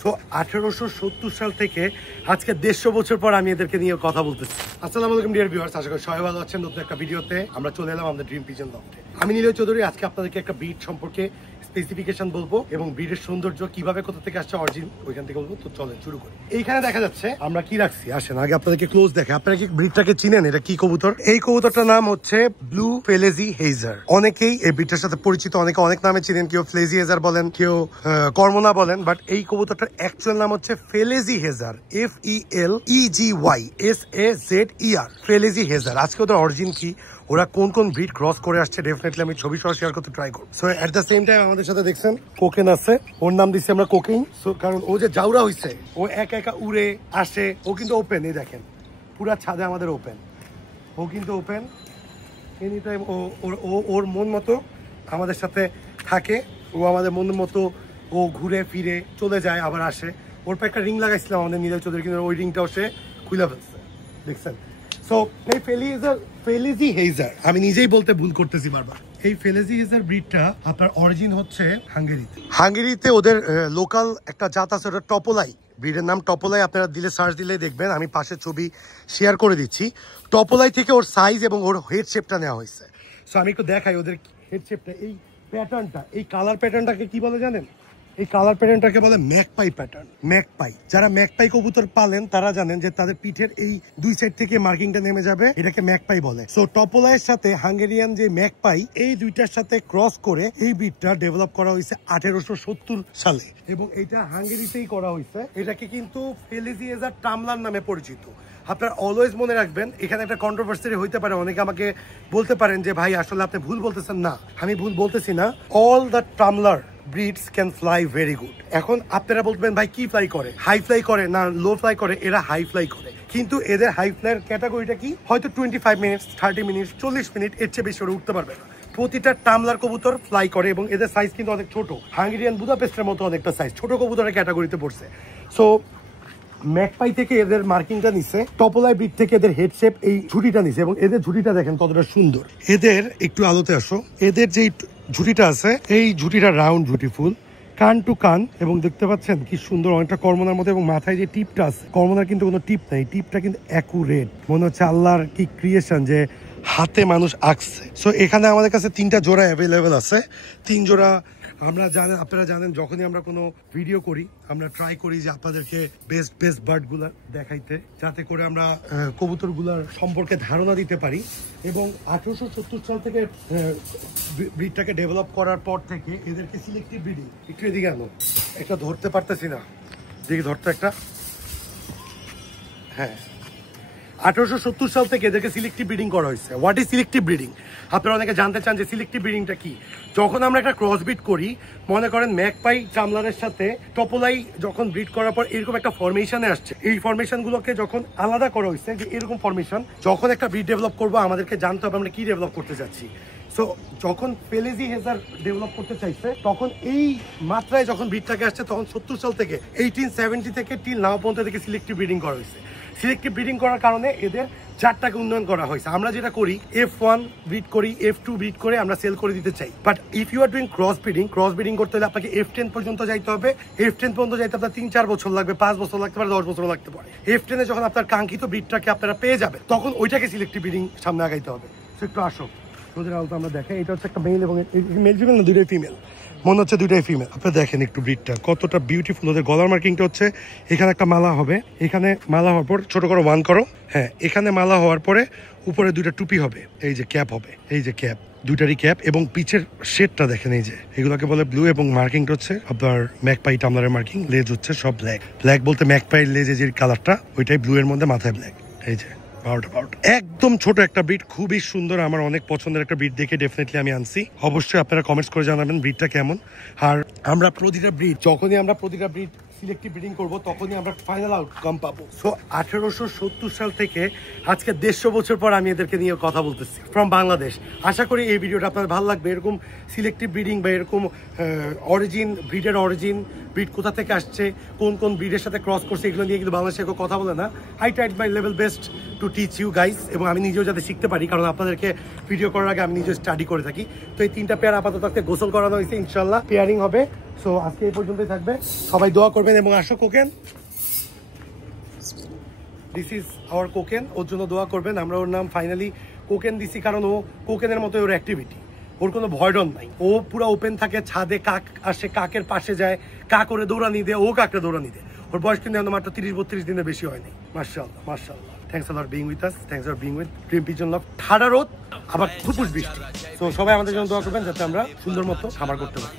So 1870 সাল থেকে আজকে 150 বছর পর আমি এদেরকে নিয়ে কথা বলতেছি। আসসালামু আলাইকুম ডিয়ার ভিউয়ার্স, আশা করি সবাই ভালো আছেন। নতুন একটা ভিডিওতে আমরা চলে এলাম আমাদের ড্রিম পিজন লফটে। আমি নিলয় চৌধুরী আজকে আপনাদেরকে একটা ব্রিড সম্পর্কে স্পেসিফিকেশন বলবো এবং ব্রিডের সৌন্দর্য কিভাবে কোথা থেকে আসছে অরিজিন ওইখান থেকে বলবো। তো চলেন শুরু করি। এইখানে দেখা যাচ্ছে আমরা কি রাখছি, আসেন আগে আপনাদেরকে ক্লোজ দেখে। আপনারা কি ব্রিডটাকে চিনেন? এটা কি কবুতর? এই কবুতরটার নাম হচ্ছে ব্লু ফেলেজি হেজার। অনেকেই এই ব্রিডটার সাথে পরিচিত, অনেকে অনেক নামে চিনেন, কেউ ফ্লেজি হেজার বলেন, কেউ কর্মনা বলেন, বাট এই কবুতরটার অ্যাকচুয়াল নাম হচ্ছে ফেলেজি হেজার, FELEGYSAZER, ফেলেজি হেজার। আজকে ওদের অরিজিন কি, ওরা কোন কোন ব্রিড ক্রস করে আসছে, ডেফিনেটলি আমি ছবি সহ শেয়ার করতে ট্রাই করব। So at the same time আমাদের সাথে দেখছেন কোকেন আছে, ওর নাম দিচ্ছি আমরা কোকেন। সো কারণ ও যে জাউরা হইছে, ও একা একা উড়ে আসে, ও কিন্তু ওপেন। এই দেখেন পুরা ছাদে আমাদের ওপেন, ও কিন্তু ওপেন এনি টাইম। ওর মন মতো আমাদের সাথে থাকে, ও আমাদের মন মতো ও ঘুরে ফিরে চলে যায় আবার আসে। ওর পর একটা রিং লাগাইছিলাম আমাদের নিলয় চৌধুরী, কিন্তু ওই রিংটাও সে খুলে ফেলছে, দেখছেন। সো এই ফেলেজি হেজার, আমি নিজেই বলতে ভুল করতেছি বারবার। এই ফেলেজি হেজার ব্রিডটা আপনার অরিজিন হচ্ছে হাঙ্গেরিতে ওদের লোকাল একটা জাত আছে, ওটা টপোলাই। ব্রিডের নাম টপোলাই। আপনারা দিলে সার্চ দিলেই দেখবেন, আমি পাশে ছবি শেয়ার করে দিচ্ছি। টপোলাই থেকে ওর সাইজ এবং ওর হেড শেপটা নেওয়া হয়েছে। সো আমি একটু দেখাই ওদের হেড শেপটা। এই প্যাটার্নটা, এই কালার প্যাটার্নটাকে কি বলে জানেন? এই কালার প্যাটার্নটাকে বলে ম্যাকপাই প্যাটার্ন। ম্যাকপাই, যারা ম্যাকপাই কবুতর পালেন তারা জানেন যে তাদের পিঠের এই দুই সাইড থেকে মার্কিংটা নেমে যাবে, এটাকে ম্যাকপাই বলে। সো টপোলাইয়ের সাথে হাঙ্গেরিয়ান যে ম্যাকপাই, এই দুইটার সাথে ক্রস করে এই ব্রিডটা ডেভেলপ করা হয়েছে 1870 সালে, এবং এটা হাঙ্গেরিতেই করা হয়েছে। এটাকে কিন্তু ফেলেজি হেজার টামলার নামে পরিচিত। আপনার অলওয়েজ মনে রাখবেন, এখানে একটা কন্ট্রোভার্সি হইতে পারে, অনেকে আমাকে বলতে পারেন যে ভাই আসলে আপনি ভুল বলতেছেন। না, আমি ভুল বলতেছি না। All the tumbler breeds can fly very good. এখন আপনারা বলবেন ভাই কি ফ্লাই করে, হাই ফ্লাই করে না লো ফ্লাই করে? এরা হাই ফ্লাই করে, কিন্তু এদের হাই ফ্লাইয়ের ক্যাটাগরিটা কি? হয়তো 25 মিনিটস, 30 মিনিটস, 40 মিনিট, এর চেয়ে বেশি ওরা উঠতে পারবে না। প্রতিটা টামলার কবুতর ফ্লাই করে এবং এদের সাইজ কিন্তু অনেক ছোট, হাঙ্গেরিয়ান বুদাপেস্টের মতো অনেকটা সাইজ, ছোট কবুতরের ক্যাটাগরিতে পড়ছে। সো ম্যাকপাই থেকে এদের মার্কিংটা নিছে, টপোলাই ব্রিড থেকে এদের হেড শেপ, এই ঝুটিটা নিছে, এবং এদের ঝুটিটা দেখেন কতটা সুন্দর। এদের একটু আলোতে আসো, এদের যে ঝুটিটা আছে, এই ঝুটিটা রাউন্ড ঝুটি, ফুল কান টু কান, এবং দেখতে পাচ্ছেন কি সুন্দর, অনেকটা কর্মনার মতো। এবং মাথায় যে টিপটা আছে, কর্মনার কিন্তু কোনো টিপ নাই, টিপটা কিন্তু অ্যাকুরেট, মনে হচ্ছে আল্লাহর কি ক্রিয়েশন, যে হাতে মানুষ আঁকছে। সো এখানে আমাদের কাছে 3টা জোড়া অ্যাভেলেবেল আছে। 3 জোড়া আপনারা জানেন যখনই আমরা কোনো ভিডিও করি আমরা ট্রাই করি যে আপনাদেরকে বেস্ট বার্ড গুলা দেখাইতে, যাতে করে আমরা কবুতর গুলার সম্পর্কে ধারণা দিতে পারি। এবং 1870 সাল থেকে ব্রিডটাকে ডেভেলপ করার পর থেকে এদেরকে সিলেক্টিভ ব্রিডিং, একটু এদিকে আনো, একটা ধরতে পারতেছি না, দিকে ধরতে একটা, হ্যাঁ, 1870 সাল থেকে এদেরকে সিলেক্টিভ ব্রিডিং করা হয়েছে। What is selective breeding? আপনারা অনেকে জানতে চান যে সিলেক্টিভ ব্রিডিংটা কি। যখন আমরা একটা ক্রস ব্রিড করি, মনে করেন ম্যাকপাই চামলারের সাথে টপোলাই যখন ব্রিড করার পর এরকম একটা ফরমেশনে আসছে, এই ফরমেশনগুলোকে যখন আলাদা করা হয়েছে, যে এরকম ফরমেশন, যখন একটা ব্রিড ডেভেলপ করবো আমাদেরকে জানতে হবে আমরা কি ডেভেলপ করতে যাচ্ছি। সো যখন ফেলেজি হেজার ডেভেলপ করতে চাইছে, তখন এই মাত্রায় যখন ব্রিডটাকে আসছে, তখন 70 সাল থেকে 1870 থেকে টিল নাও পর্যন্ত থেকে সিলেক্টিভ ব্রিডিং করা হয়েছে। সিলেক্টিভ ব্রিডিং করার কারণে এদের জাতটাকে উন্নয়ন করা হয়েছে। আমরা যেটা করি, F1 ব্রিড করি, F2 ব্রিড করে আমরা সেল করে দিতে চাই। But if you are doing cross breeding করতে হলে আপনাকে F10 পর্যন্ত যাইতে হবে। F10 পর্যন্ত যাইতে আপনার 3-4 বছর লাগবে, 5 বছর লাগতে পারে, 10 বছর লাগতে পারে। F10 এ যখন আপনার কাঙ্ক্ষিত ব্রিডটাকে আপনারা পেয়ে যাবেন, তখন ওইটাকে সিলেক্টিভ ব্রিডিং সামনে আগাইতে হবে। সো একটু আসো, তোদের আলতো আমরা দেখাই। এটা হচ্ছে একটা মেল, এবং মেল ফিমেল না, দুইটাই ফিমেল, মনে হচ্ছে দুইটাই ফিমেল। আপনারা দেখেন একটু ব্রিডটা কতটা বিউটিফুল। ওদের গলার মার্কিংটা হচ্ছে, এখানে একটা মালা হবে, এখানে মালা হওয়ার পর ছোট করো 1 করো, হ্যাঁ, এখানে মালা হওয়ার পরে উপরে 2টা টুপি হবে, এই যে ক্যাপ হবে, এই যে ক্যাপ, দুইটারই ক্যাপ। এবং পিছের শেডটা দেখেন, এই যে এগুলোকে বলে ব্লু, এবং মার্কিংটা হচ্ছে আপনার ম্যাকপাই টামলারের মার্কিং। লেজ হচ্ছে সব ব্ল্যাক বলতে ম্যাকপাই লেজে যে কালারটা ওইটাই ব্লু এর মধ্যে, মাথায় ব্ল্যাক। এই যে 12টা একদম ছোট একটা ব্রিড, খুবই সুন্দর, আমার অনেক পছন্দের একটা ব্রিড দেখে ডেফিনেটলি আমি আনছি। অবশ্যই আপনারা কমেন্টস করে জানাবেন ব্রিডটা কেমন। আর আমরা প্রতিটা ব্রিড সিলেক্টিভ ব্রিডিং করবো, তখনই আমরা ফাইনাল আউটকাম পাবো। সো 1870 সাল থেকে আজকে 150 বছর পর আমি এদেরকে নিয়ে কথা বলতেছি ফ্রম বাংলাদেশ। আশা করি এই ভিডিওটা আপনাদের ভালো লাগবে। এরকম সিলেক্টিভ ব্রিডিং বা এরকম ব্রিডের অরিজিন, ব্রিড কোথা থেকে আসছে, কোন কোন ব্রিডের সাথে ক্রস করছে, এগুলো নিয়ে কিন্তু বাংলাদেশে কেউ কথা বলে না। I tried my level best to teach you guys, এবং আমি নিজেও যাতে শিখতে পারি, কারণ আপনাদেরকে ভিডিও করার আগে আমি নিজেও স্টাডি করে থাকি। তো এই 3টা পেয়ার আপাতত গোসল করানো হয়েছে, ইনশাল্লাহ পেয়ারিং হবে। সো আজকে এই পর্যন্তই থাকবে, সবাই দোয়া করবেন এবং আসো কোকেন, দিস ইজ আওয়ার কোকেন, ওর জন্য দোয়া করবেন। আমরা ওর নাম ফাইনালি কোকেন দিছি কারণ ও কোকেনের মতো ওর অ্যাক্টিভিটি, ওর কোনো ভয়ডন নাই, ও পুরো ওপেন থাকে, ছাদে কাক আসে কাকের পাশে যায়, কাক ওরে দৌড়ানি দেয়, ও কাকরে দৌড়ানি দেয়। ওর বয়স কিন্তু মাত্র 30-32 দিনের বেশি হয়নি। মাশাআল্লাহ মাশাআল্লাহ, thanks for being with us, thanks for being with dream pigeon love. ঠাডা রোদ আবার ফুপুস বৃষ্টি, তো সবাই আমাদের জন্য দোয়া করবেন যাতে আমরা সুন্দর মতো খাবার করতে পারি।